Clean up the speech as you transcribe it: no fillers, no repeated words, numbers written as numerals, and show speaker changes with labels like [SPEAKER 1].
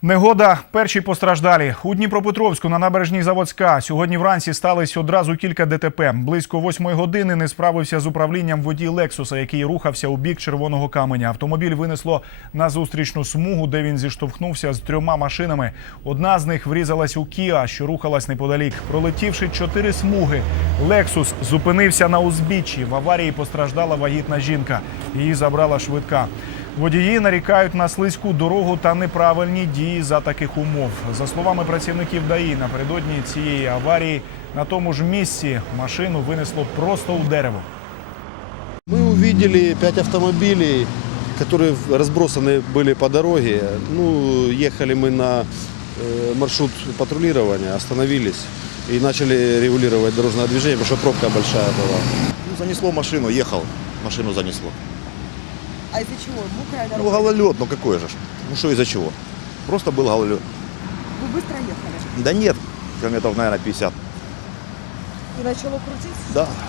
[SPEAKER 1] Негода – перші постраждалі. У Дніпропетровську на набережній Заводська сьогодні вранці сталося одразу кілька ДТП. Близько 8-ї години не справився з управлінням водій «Лексуса», який рухався у бік Червоного Каменя. Автомобіль винесло на зустрічну смугу, де він зіштовхнувся з 3 машинами. Одна з них врізалась у «Кіа», що рухалась неподалік. Пролетівши 4 смуги, «Лексус» зупинився на узбіччі. В аварії постраждала вагітна жінка. Її забрала швидка. Водії нарікають на слизьку дорогу та неправильні дії за таких умов. За словами працівників ДАІ, напередодні цієї аварії на тому ж місці машину винесло просто у дерево.
[SPEAKER 2] Мы увидели 5 автомобилей, которые разбросаны были по дороге. Ехали мы на маршрут патрулирования, остановились и начали регулировать дорожное движение, потому что пробка большая была.
[SPEAKER 3] Занесло машину, ехал, машину занесло.
[SPEAKER 4] А из-за чего? Мокрая дорога?
[SPEAKER 3] Гололед, какой же? Что из-за чего? Просто был гололед.
[SPEAKER 4] Вы быстро ехали?
[SPEAKER 3] Да нет, километров, наверное, 50.
[SPEAKER 4] И начало крутиться?
[SPEAKER 3] Да.